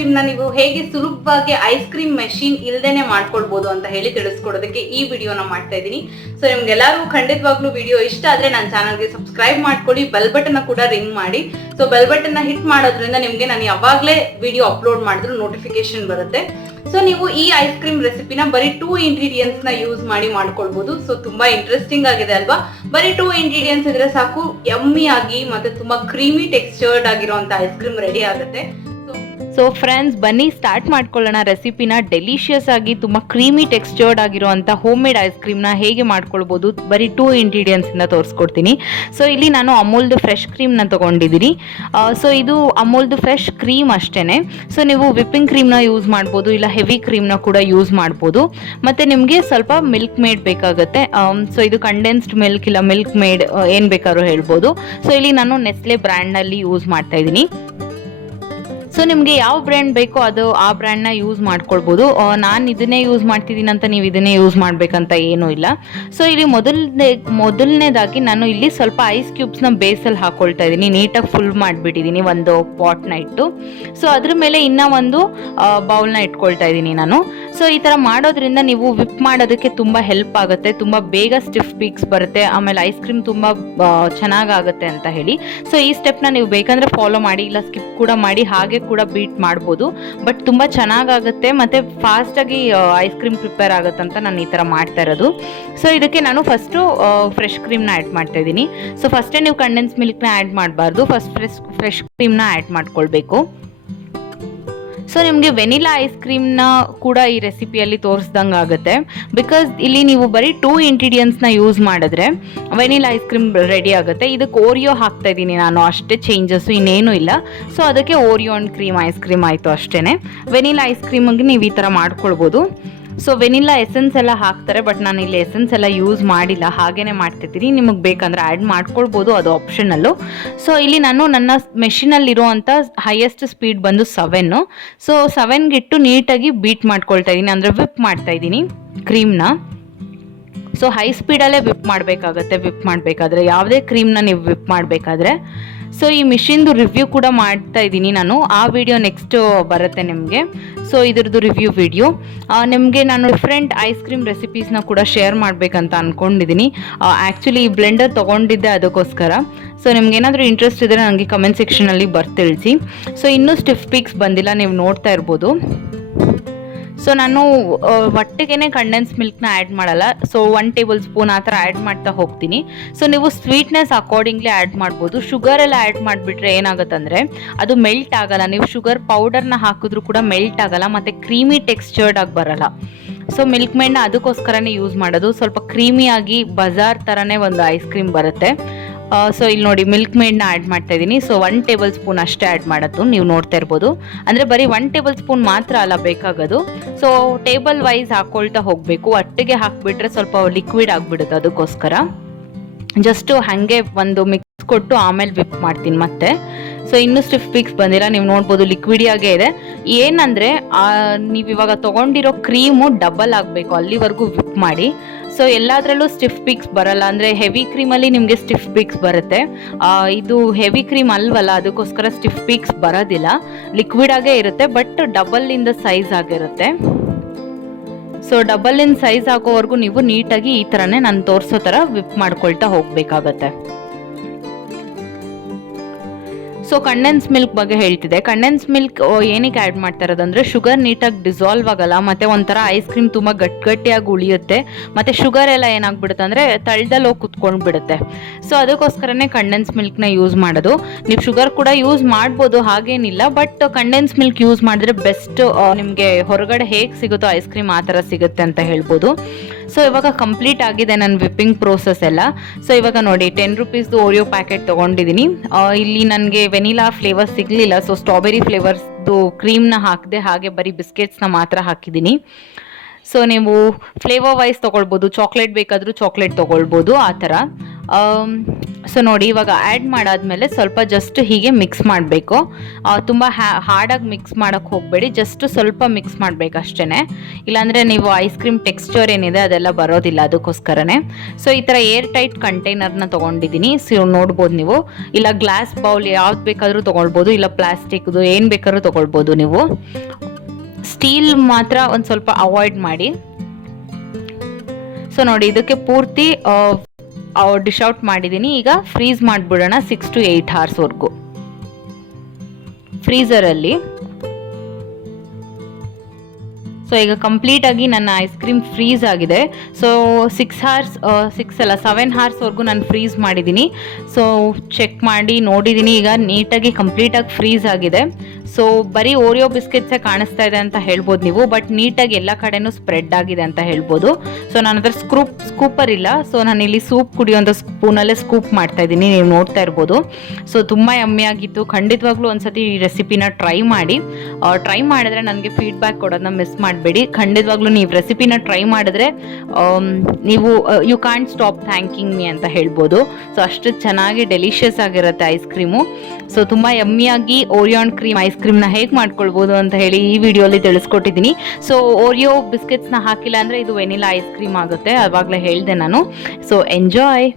Cream ನ ನೀವು ಹೇಗೆ ಸುಲಭವಾಗಿ ಐಸ್ ಕ್ರೀಮ್ ಮೆಷಿನ್ ಇಲ್ದೇನೆ ಮಾಡ್ಕೊಳ್ಬಹುದು ಅಂತ ಹೇಳಿ ತಿಳಿಸ್ಕೊಡೋದಕ್ಕೆ ಈ ವಿಡಿಯೋನ ಮಾಡ್ತಾ ಇದ್ದೀನಿ. ಸೊ ನಿಮ್ಗೆಲ್ಲರಿಗೂ ಖಂಡಿತವಾಗ್ಲೂ ವಿಡಿಯೋ ಇಷ್ಟ ಆದ್ರೆ ನನ್ನ ಚಾನಲ್ಗೆ ಸಬ್ಸ್ಕ್ರೈಬ್ ಮಾಡ್ಕೊಳ್ಳಿ, ಬೆಲ್ ಬಟನ್ ಕೂಡ ರಿಂಗ್ ಮಾಡಿ. ಸೊ ಬೆಲ್ ಬಟನ್ ನ ಹಿಟ್ ಮಾಡೋದ್ರಿಂದ ನಿಮ್ಗೆ ನಾನು ಯಾವಾಗ್ಲೇ ವಿಡಿಯೋ ಅಪ್ಲೋಡ್ ಮಾಡಿದ್ರು ನೋಟಿಫಿಕೇಶನ್ ಬರುತ್ತೆ. ಸೊ ನೀವು ಈ ಐಸ್ ಕ್ರೀಮ್ ರೆಸಿಪಿನ ಬರೀ 2 ಇಂಗ್ರೀಡಿಯೆಂಟ್ಸ್ ನ ಯೂಸ್ ಮಾಡಿ ಮಾಡ್ಕೊಳ್ಬಹುದು. ಸೊ ತುಂಬಾ ಇಂಟ್ರೆಸ್ಟಿಂಗ್ ಆಗಿದೆ ಅಲ್ವಾ? ಬರೀ 2 ಇಂಗ್ರೀಡಿಯೆಂಟ್ಸ್ ಇದ್ರೆ ಸಾಕು, ಯಮ್ಮಿ ಆಗಿ ಮತ್ತೆ ತುಂಬಾ ಕ್ರೀಮಿ ಟೆಕ್ಸ್ಚರ್ಡ್ ಆಗಿರುವಂತ ಐಸ್ ಕ್ರೀಮ್ ರೆಡಿ ಆಗುತ್ತೆ. ಸೊ ಫ್ರೆಂಡ್ಸ್, ಬನ್ನಿ ಸ್ಟಾರ್ಟ್ ಮಾಡ್ಕೊಳ್ಳೋಣ ರೆಸಿಪಿನ. ಡೆಲಿಷಿಯಸ್ ಆಗಿ ತುಂಬ ಕ್ರೀಮಿ ಟೆಕ್ಸ್ಚರ್ಡ್ ಆಗಿರುವಂಥ ಹೋಮ್ ಮೇಡ್ ಐಸ್ ಕ್ರೀಮ್ನ ಹೇಗೆ ಮಾಡ್ಕೊಳ್ಬೋದು ಬರೀ 2 ಇಂಗ್ರೀಡಿಯೆಂಟ್ಸಿಂದ ತೋರಿಸ್ಕೊಡ್ತೀನಿ. ಸೊ ಇಲ್ಲಿ ನಾನು ಅಮೂಲ್ದು ಫ್ರೆಶ್ ಕ್ರೀಮ್ನ ತೊಗೊಂಡಿದ್ದೀನಿ. ಸೊ ಇದು ಅಮೂಲ್ದು ಫ್ರೆಶ್ ಕ್ರೀಮ್ ಅಷ್ಟೇ. ಸೊ ನೀವು ವಿಪ್ಪಿಂಗ್ ಕ್ರೀಮ್ನ ಯೂಸ್ ಮಾಡ್ಬೋದು, ಇಲ್ಲ ಹೆವಿ ಕ್ರೀಮ್ನ ಕೂಡ ಯೂಸ್ ಮಾಡ್ಬೋದು. ಮತ್ತು ನಿಮಗೆ ಸ್ವಲ್ಪ ಮಿಲ್ಕ್ ಮೇಡ್ ಬೇಕಾಗುತ್ತೆ. ಸೊ ಇದು ಕಂಡೆನ್ಸ್ಡ್ ಮಿಲ್ಕ್ ಇಲ್ಲ ಮಿಲ್ಕ್ ಮೇಡ್ ಏನು ಬೇಕಾದ್ರೂ ಹೇಳ್ಬೋದು. ಸೊ ಇಲ್ಲಿ ನಾನು ನೆಸ್ಲೆ ಬ್ರ್ಯಾಂಡ್ನಲ್ಲಿ ಯೂಸ್ ಮಾಡ್ತಾ ಇದ್ದೀನಿ. ಸೊ ನಿಮಗೆ ಯಾವ ಬ್ರ್ಯಾಂಡ್ ಬೇಕೋ ಅದು ಆ ಬ್ರ್ಯಾಂಡ್ನ ಯೂಸ್ ಮಾಡ್ಕೊಳ್ಬೋದು. ನಾನು ಇದನ್ನೇ ಯೂಸ್ ಮಾಡ್ತಿದ್ದೀನಿ ಅಂತ ನೀವು ಇದನ್ನೇ ಯೂಸ್ ಮಾಡಬೇಕಂತ ಏನೂ ಇಲ್ಲ. ಸೊ ಇಲ್ಲಿ ಮೊದಲನೇದಾಗಿ ನಾನು ಇಲ್ಲಿ ಸ್ವಲ್ಪ ಐಸ್ ಕ್ಯೂಬ್ಸ್ನ ಬೇಸಲ್ಲಿ ಹಾಕೊಳ್ತಾ ಇದ್ದೀನಿ. ನೀಟಾಗಿ ಫುಲ್ ಮಾಡಿಬಿಟ್ಟಿದ್ದೀನಿ ಒಂದು ಪಾಟ್ನ ಇಟ್ಟು. ಸೊ ಅದ್ರ ಮೇಲೆ ಇನ್ನೂ ಒಂದು ಬೌಲ್ನ ಇಟ್ಕೊಳ್ತಾ ಇದ್ದೀನಿ ನಾನು. ಸೊ ಈ ಥರ ಮಾಡೋದ್ರಿಂದ ನೀವು ವಿಪ್ ಮಾಡೋದಕ್ಕೆ ತುಂಬ ಹೆಲ್ಪ್ ಆಗುತ್ತೆ, ತುಂಬ ಬೇಗ ಸ್ಟಿಫ್ ಪೀಕ್ಸ್ ಬರುತ್ತೆ, ಆಮೇಲೆ ಐಸ್ ಕ್ರೀಮ್ ತುಂಬ ಚೆನ್ನಾಗಾಗುತ್ತೆ ಅಂತ ಹೇಳಿ. ಸೊ ಈ ಸ್ಟೆಪ್ನ ನೀವು ಬೇಕಂದರೆ ಫಾಲೋ ಮಾಡಿ, ಇಲ್ಲ ಸ್ಕಿಪ್ ಕೂಡ ಮಾಡಿ, ಹಾಗೆ ಕೂಡ ಬೀಟ್ ಮಾಡ್ಬೋದು. ಬಟ್ ತುಂಬ ಚೆನ್ನಾಗಾಗುತ್ತೆ ಮತ್ತು ಫಾಸ್ಟಾಗಿ ಐಸ್ ಕ್ರೀಮ್ ಪ್ರಿಪೇರ್ ಆಗುತ್ತೆ ಅಂತ ನಾನು ಈ ಥರ ಮಾಡ್ತಾ ಇರೋದು. ಸೊ ಇದಕ್ಕೆ ನಾನು ಫಸ್ಟು ಫ್ರೆಶ್ ಕ್ರೀಮ್ನ ಆ್ಯಡ್ ಮಾಡ್ತಾ ಇದ್ದೀನಿ. ಸೊ ಫಸ್ಟೇ ನೀವು ಕಂಡೆನ್ಸ್ ಮಿಲ್ಕ್ನ ಆ್ಯಡ್ ಮಾಡಬಾರ್ದು, ಫಸ್ಟ್ ಫ್ರೆಶ್ ಕ್ರೀಮ್ನ ಆ್ಯಡ್ ಮಾಡ್ಕೊಳ್ಬೇಕು. ಸೊ ನಿಮಗೆ ವೆನಿಲಾ ಐಸ್ ಕ್ರೀಮ್ನ ಕೂಡ ಈ ರೆಸಿಪಿಯಲ್ಲಿ ತೋರಿಸ್ದಂಗೆ ಆಗುತ್ತೆ. ಬಿಕಾಸ್ ಇಲ್ಲಿ ನೀವು ಬರೀ 2 ಇಂಗ್ರೀಡಿಯೆಂಟ್ಸ್ನ ಯೂಸ್ ಮಾಡಿದ್ರೆ ವೆನಿಲಾ ಐಸ್ ಕ್ರೀಮ್ ರೆಡಿ ಆಗುತ್ತೆ. ಇದಕ್ಕೆ ಓರಿಯೋ ಹಾಕ್ತಾ ಇದ್ದೀನಿ ನಾನು, ಅಷ್ಟೇ ಚೇಂಜಸ್ಸು ಇನ್ನೇನು ಇಲ್ಲ. ಸೊ ಅದಕ್ಕೆ Oreo and cream ice cream ಆಯಿತು ಅಷ್ಟೇ. ವೆನಿಲಾ ಐಸ್ ಕ್ರೀಮಿಗೆ ನೀವು ಈ ಥರ ಮಾಡ್ಕೊಳ್ಬೋದು. ಸೊ ವೆನಿಲಾ ಎಸೆನ್ಸ್ ಎಲ್ಲ ಹಾಕ್ತಾರೆ, ಬಟ್ ನಾನು ಇಲ್ಲಿ ಎಸೆನ್ಸ್ ಎಲ್ಲ ಯೂಸ್ ಮಾಡಿಲ್ಲ, ಹಾಗೇ ಮಾಡ್ತಿದ್ದೀನಿ. ನಿಮಗೆ ಬೇಕಂದ್ರೆ ಆ್ಯಡ್ ಮಾಡ್ಕೊಳ್ಬೋದು, ಅದು ಆಪ್ಷನಲ್ಲು. ಸೊ ಇಲ್ಲಿ ನಾನು ನನ್ನ ಮೆಷಿನಲ್ಲಿರುವಂಥ ಹೈಯೆಸ್ಟ್ ಸ್ಪೀಡ್ ಬಂದು 7. ಸೊ 7ಗಿಟ್ಟು ನೀಟಾಗಿ ಬೀಟ್ ಮಾಡ್ಕೊಳ್ತಾ ಇದ್ದೀನಿ, ಅಂದರೆ ವಿಪ್ ಮಾಡ್ತಾ ಇದ್ದೀನಿ ಕ್ರೀಮ್ನ. ಸೊ ಹೈ ಸ್ಪೀಡಲ್ಲೇ ವಿಪ್ ಮಾಡಬೇಕಾಗತ್ತೆ ವಿಪ್ ಮಾಡಬೇಕಾದ್ರೆ, ಯಾವುದೇ ಕ್ರೀಮ್ನ ನೀವು ವಿಪ್ ಮಾಡಬೇಕಾದ್ರೆ. ಸೊ ಈ ಮಿಷಿನ್ದು ರಿವ್ಯೂ ಕೂಡ ಮಾಡ್ತಾ ಇದ್ದೀನಿ ನಾನು, ಆ ವಿಡಿಯೋ ನೆಕ್ಸ್ಟ್ ಬರುತ್ತೆ ನಿಮಗೆ. ಸೊ ಇದ್ರದ್ದು ರಿವ್ಯೂ ವಿಡಿಯೋ ನಿಮಗೆ ನಾನು ಡಿಫ್ರೆಂಟ್ ಐಸ್ ಕ್ರೀಮ್ ರೆಸಿಪೀಸ್ನ ಕೂಡ ಶೇರ್ ಮಾಡಬೇಕಂತ ಅಂದ್ಕೊಂಡಿದ್ದೀನಿ. ಆ್ಯಕ್ಚುಲಿ ಈ ಬ್ಲೆಂಡರ್ ತೊಗೊಂಡಿದ್ದೆ ಅದಕ್ಕೋಸ್ಕರ. ಸೊ ನಿಮ್ಗೇನಾದರೂ ಇಂಟ್ರೆಸ್ಟ್ ಇದ್ದರೆ ನನಗೆ ಕಮೆಂಟ್ ಸೆಕ್ಷನಲ್ಲಿ ತಿಳಿಸಿ. ಸೊ ಇನ್ನೂ ಸ್ಟಿಫ್ ಪೀಕ್ಸ್ ಬಂದಿಲ್ಲ, ನೀವು ನೋಡ್ತಾ ಇರ್ಬೋದು. ಸೊ ನಾನು ಒಟ್ಟಿಗೆ ಕಂಡೆನ್ಸ್ ಮಿಲ್ಕ್ನ ಆ್ಯಡ್ ಮಾಡಲ್ಲ. ಸೊ 1 ಟೇಬಲ್ ಸ್ಪೂನ್ ಆ ಥರ ಆ್ಯಡ್ ಮಾಡ್ತಾ ಹೋಗ್ತೀನಿ. ಸೊ ನೀವು ಸ್ವೀಟ್ನೆಸ್ ಅಕಾರ್ಡಿಂಗ್ಲಿ ಆ್ಯಡ್ ಮಾಡ್ಬೋದು. ಶುಗರ್ ಎಲ್ಲ ಆ್ಯಡ್ ಮಾಡಿಬಿಟ್ರೆ ಏನಾಗುತ್ತಂದರೆ ಅದು ಮೆಲ್ಟ್ ಆಗಲ್ಲ. ನೀವು ಶುಗರ್ ಪೌಡರ್ನ ಹಾಕಿದ್ರೂ ಕೂಡ ಮೆಲ್ಟ್ ಆಗಲ್ಲ, ಮತ್ತು ಕ್ರೀಮಿ ಟೆಕ್ಸ್ಚರ್ಡ್ ಆಗಿ ಬರಲ್ಲ. ಸೊ ಮಿಲ್ಕ್ ಮೇಡ್ನ ಅದಕ್ಕೋಸ್ಕರನೇ ಯೂಸ್ ಮಾಡೋದು. ಸ್ವಲ್ಪ ಕ್ರೀಮಿಯಾಗಿ ಬಜಾರ್ ಥರನೇ ಒಂದು ಐಸ್ ಕ್ರೀಮ್ ಬರುತ್ತೆ. ಸೊ ಇಲ್ಲಿ ನೋಡಿ ಮಿಲ್ಕ್ ಮೇಡ್ನ ಆ್ಯಡ್ ಮಾಡ್ತಾ ಇದ್ದೀನಿ. ಸೊ 1 ಟೇಬಲ್ ಸ್ಪೂನ್ ಅಷ್ಟೇ ಆ್ಯಡ್ ಮಾಡೋದು, ನೀವು ನೋಡ್ತಾ ಇರ್ಬೋದು. ಅಂದರೆ ಬರೀ 1 ಟೇಬಲ್ ಸ್ಪೂನ್ ಮಾತ್ರ ಅಲ್ಲ ಬೇಕಾಗೋದು. ಸೊ ಟೇಬಲ್ ವೈಸ್ ಹಾಕ್ಕೊಳ್ತಾ ಹೋಗಬೇಕು. ಒಟ್ಟಿಗೆ ಹಾಕಿಬಿಟ್ರೆ ಸ್ವಲ್ಪ ಲಿಕ್ವಿಡ್ ಆಗಿಬಿಡುತ್ತೆ, ಅದಕ್ಕೋಸ್ಕರ ಜಸ್ಟು ಹಾಗೆ ಒಂದು ಮಿಕ್ಸ್ ಕೊಟ್ಟು ಆಮೇಲೆ ವಿಪ್ ಮಾಡ್ತೀನಿ ಮತ್ತೆ. ಸೊ ಇನ್ನೂ ಸ್ಟಿಫ್ ಪೀಕ್ಸ್ ಬಂದಿಲ್ಲ, ನೀವು ನೋಡ್ಬೋದು ಲಿಕ್ವಿಡಿಯಾಗೇ ಇದೆ. ಏನಂದರೆ ನೀವು ಇವಾಗ ತೊಗೊಂಡಿರೋ ಕ್ರೀಮು ಡಬಲ್ ಆಗಬೇಕು, ಅಲ್ಲಿವರೆಗೂ ವಿಪ್ ಮಾಡಿ. ಸೊ ಎಲ್ಲದರಲ್ಲೂ ಸ್ಟಿಫ್ ಪೀಕ್ಸ್ ಬರಲ್ಲ, ಅಂದರೆ ಹೆವಿ ಕ್ರೀಮಲ್ಲಿ ನಿಮಗೆ ಸ್ಟಿಫ್ ಪೀಕ್ಸ್ ಬರುತ್ತೆ. ಇದು ಹೆವಿ ಕ್ರೀಮ್ ಅಲ್ವಲ್ಲ, ಅದಕ್ಕೋಸ್ಕರ ಸ್ಟಿಫ್ ಪೀಕ್ಸ್ ಬರೋದಿಲ್ಲ, ಲಿಕ್ವಿಡ್ ಆಗೇ ಇರುತ್ತೆ. But double in the size ಆಗಿರುತ್ತೆ. ಸೊ ಡಬಲ್ ಇನ್ ಸೈಜ್ ಆಗೋವರೆಗೂ ನೀವು ನೀಟಾಗಿ ಈ ಥರನೇ ನಾನು ತೋರಿಸೋ ಥರ ವಿಪ್ ಮಾಡ್ಕೊಳ್ತಾ ಹೋಗಬೇಕಾಗತ್ತೆ. ಸೊ ಕಂಡೆನ್ಸ್ ಮಿಲ್ಕ್ ಬಗ್ಗೆ ಹೇಳ್ತಿದೆ. ಕಂಡೆನ್ಸ್ ಮಿಲ್ಕ್ ಏನಕ್ಕೆ ಆ್ಯಡ್ ಮಾಡ್ತಾ ಇರೋದಂದರೆ ಶುಗರ್ ನೀಟಾಗಿ ಡಿಸಾಲ್ವ್ ಆಗಲ್ಲ, ಮತ್ತು ಒಂಥರ ಐಸ್ ಕ್ರೀಮ್ ತುಂಬ ಗಟ್ಟಿಯಾಗಿ ಉಳಿಯುತ್ತೆ. ಮತ್ತು ಶುಗರ್ ಎಲ್ಲ ಏನಾಗ್ಬಿಡುತ್ತೆ ಅಂದರೆ ತಳ್ದಲ್ಲಿ ಹೋಗಿ ಕುತ್ಕೊಂಡು ಬಿಡುತ್ತೆ. ಸೊ ಅದಕ್ಕೋಸ್ಕರನೇ ಕಂಡೆನ್ಸ್ ಮಿಲ್ಕ್ನ ಯೂಸ್ ಮಾಡೋದು. ನೀವು ಶುಗರ್ ಕೂಡ ಯೂಸ್ ಮಾಡ್ಬೋದು, ಹಾಗೇನಿಲ್ಲ. ಬಟ್ ಕಂಡೆನ್ಸ್ ಮಿಲ್ಕ್ ಯೂಸ್ ಮಾಡಿದ್ರೆ ಬೆಸ್ಟ್. ನಿಮಗೆ ಹೊರಗಡೆ ಹೇಗೆ ಸಿಗುತ್ತೋ ಐಸ್ ಕ್ರೀಮ್ ಆ ಥರ ಸಿಗುತ್ತೆ ಅಂತ ಹೇಳ್ಬೋದು. ಸೊ ಇವಾಗ ಕಂಪ್ಲೀಟ್ ಆಗಿದೆ ನನ್ನ ವಿಪ್ಪಿಂಗ್ ಪ್ರೋಸೆಸ್ ಎಲ್ಲ. ಸೊ ಇವಾಗ ನೋಡಿ 10 ರೂಪೀಸ್ದು ಓರಿಯೋ ಪ್ಯಾಕೆಟ್ ತೊಗೊಂಡಿದ್ದೀನಿ. ಇಲ್ಲಿ ನನಗೆ ವೆನಿಲಾ ಫ್ಲೇವರ್ ಸಿಗಲಿಲ್ಲ, ಸೊ ಸ್ಟ್ರಾಬೆರಿ ಫ್ಲೇವರ್ಸ್ದು ಕ್ರೀಮ್ನ ಹಾಕಿದೆ, ಹಾಗೆ ಬರೀ ಬಿಸ್ಕೆಟ್ಸ್ನ ಮಾತ್ರ ಹಾಕಿದ್ದೀನಿ. ಸೊ ನೀವು ಫ್ಲೇವರ್ ವೈಸ್ ತೊಗೊಳ್ಬೋದು, ಚಾಕ್ಲೇಟ್ ಬೇಕಾದರೂ ಚಾಕ್ಲೇಟ್ ತೊಗೊಳ್ಬೋದು, ಆ ಥರ. ಸೊ ನೋಡಿ ಇವಾಗ ಆ್ಯಡ್ ಮಾಡಾದ್ಮೇಲೆ ಸ್ವಲ್ಪ ಜಸ್ಟ್ ಹೀಗೆ ಮಿಕ್ಸ್ ಮಾಡಬೇಕು. ತುಂಬ ಹಾರ್ಡಾಗಿ ಮಿಕ್ಸ್ ಮಾಡೋಕ್ಕೆ ಹೋಗಬೇಡಿ, ಜಸ್ಟ್ ಸ್ವಲ್ಪ ಮಿಕ್ಸ್ ಮಾಡಬೇಕು ಅಷ್ಟೇ. ಇಲ್ಲಾಂದರೆ ನೀವು ಐಸ್ ಕ್ರೀಮ್ ಟೆಕ್ಸ್ಚರ್ ಏನಿದೆ ಅದೆಲ್ಲ ಬರೋದಿಲ್ಲ, ಅದಕ್ಕೋಸ್ಕರನೇ. ಸೊ ಈ ಥರ ಏರ್ ಟೈಟ್ ಕಂಟೈನರ್ನ ತೊಗೊಂಡಿದ್ದೀನಿ. ಸೊ ನೋಡ್ಬೋದು ನೀವು, ಇಲ್ಲ ಗ್ಲಾಸ್ ಬೌಲ್ ಯಾವ್ದು ಬೇಕಾದರೂ ತೊಗೊಳ್ಬೋದು, ಇಲ್ಲ ಪ್ಲಾಸ್ಟಿಕ್ದು ಏನು ಬೇಕಾದ್ರೂ ತೊಗೊಳ್ಬೋದು ನೀವು. ಸ್ಟೀಲ್ ಮಾತ್ರ ಒಂದು ಸ್ವಲ್ಪ ಅವಾಯ್ಡ್ ಮಾಡಿ. ಸೊ ನೋಡಿ ಇದಕ್ಕೆ ಪೂರ್ತಿ ಡಿಶ್ ಔಟ್ ಮಾಡಿದ್ದೀನಿ. ಈಗ ಫ್ರೀಸ್ ಮಾಡಿಬಿಡೋಣ 6 to 8 hours ಫ್ರೀಸರಲ್ಲಿ. ಸೊ ಈಗ ಕಂಪ್ಲೀಟ್ ಆಗಿ ನನ್ನ ಐಸ್ ಕ್ರೀಮ್ ಫ್ರೀಸ್ ಆಗಿದೆ. ಸೊ 7 hours ನಾನು ಫ್ರೀಸ್ ಮಾಡಿದ್ದೀನಿ. ಸೊ ಚೆಕ್ ಮಾಡಿ ನೋಡಿದ್ದೀನಿ, ಈಗ ನೀಟಾಗಿ ಕಂಪ್ಲೀಟಾಗಿ ಫ್ರೀಸ್ ಆಗಿದೆ. ಸೊ ಬರೀ ಓರಿಯೋ ಬಿಸ್ಕೆಟ್ಸೇ ಕಾಣಿಸ್ತಾ ಇದೆ ಅಂತ ಹೇಳ್ಬೋದು ನೀವು, ಬಟ್ ನೀಟಾಗಿ ಎಲ್ಲ ಕಡೆನೂ ಸ್ಪ್ರೆಡ್ ಆಗಿದೆ ಅಂತ ಹೇಳ್ಬೋದು. ಸೊ ನನ್ನ ಹತ್ರ ಸ್ಕೂಪರ್ ಇಲ್ಲ, ಸೊ ನಾನು ಇಲ್ಲಿ ಸೂಪ್ ಕುಡಿಯೋಂಥ ಸ್ಪೂನಲ್ಲೇ ಸ್ಕೂಪ್ ಮಾಡ್ತಾ ಇದ್ದೀನಿ, ನೀವು ನೋಡ್ತಾ ಇರ್ಬೋದು. ಸೊ ತುಂಬ ಯಮ್ಮಿ ಆಗಿತ್ತು. ಖಂಡಿತವಾಗ್ಲೂ ಒಂದ್ಸತಿ ಈ ರೆಸಿಪಿನ ಟ್ರೈ ಮಾಡಿ. ಟ್ರೈ ಮಾಡಿದ್ರೆ ನನಗೆ ಫೀಡ್ಬ್ಯಾಕ್ ಕೊಡೋದನ್ನ ಮಿಸ್ ಮಾಡಬೇಡಿ. ಖಂಡಿತವಾಗ್ಲೂ ನೀವು ರೆಸಿಪಿನ ಟ್ರೈ ಮಾಡಿದ್ರೆ ನೀವು you can't stop thanking me ಅಂತ ಹೇಳ್ಬೋದು. ಸೊ ಅಷ್ಟು ಚೆನ್ನಾಗಿ ಡೆಲಿಷಿಯಸ್ ಆಗಿರುತ್ತೆ ಐಸ್ ಕ್ರೀಮು. ಸೊ ತುಂಬ ಯಮ್ಮಿಯಾಗಿ ಓರಿಯೋ ಅಂಡ್ ಕ್ರೀಮ್ ಐಸ್ ಕ್ರೀಮ್ನ ಹೇಗೆ ಮಾಡ್ಕೊಳ್ಬೋದು ಅಂತ ಹೇಳಿ ಈ ವಿಡಿಯೋಲಿ ತಿಳಿಸ್ಕೊಟ್ಟಿದ್ದೀನಿ. ಸೊ ಓರಿಯೋ ಬಿಸ್ಕೆಟ್ಸ್ನ ಹಾಕಿಲ್ಲ ಅಂದರೆ ಇದು ವೆನಿಲಾ ಐಸ್ ಕ್ರೀಮ್ ಆಗುತ್ತೆ, ಆವಾಗಲೇ ಹೇಳಿದೆ ನಾನು. So enjoy.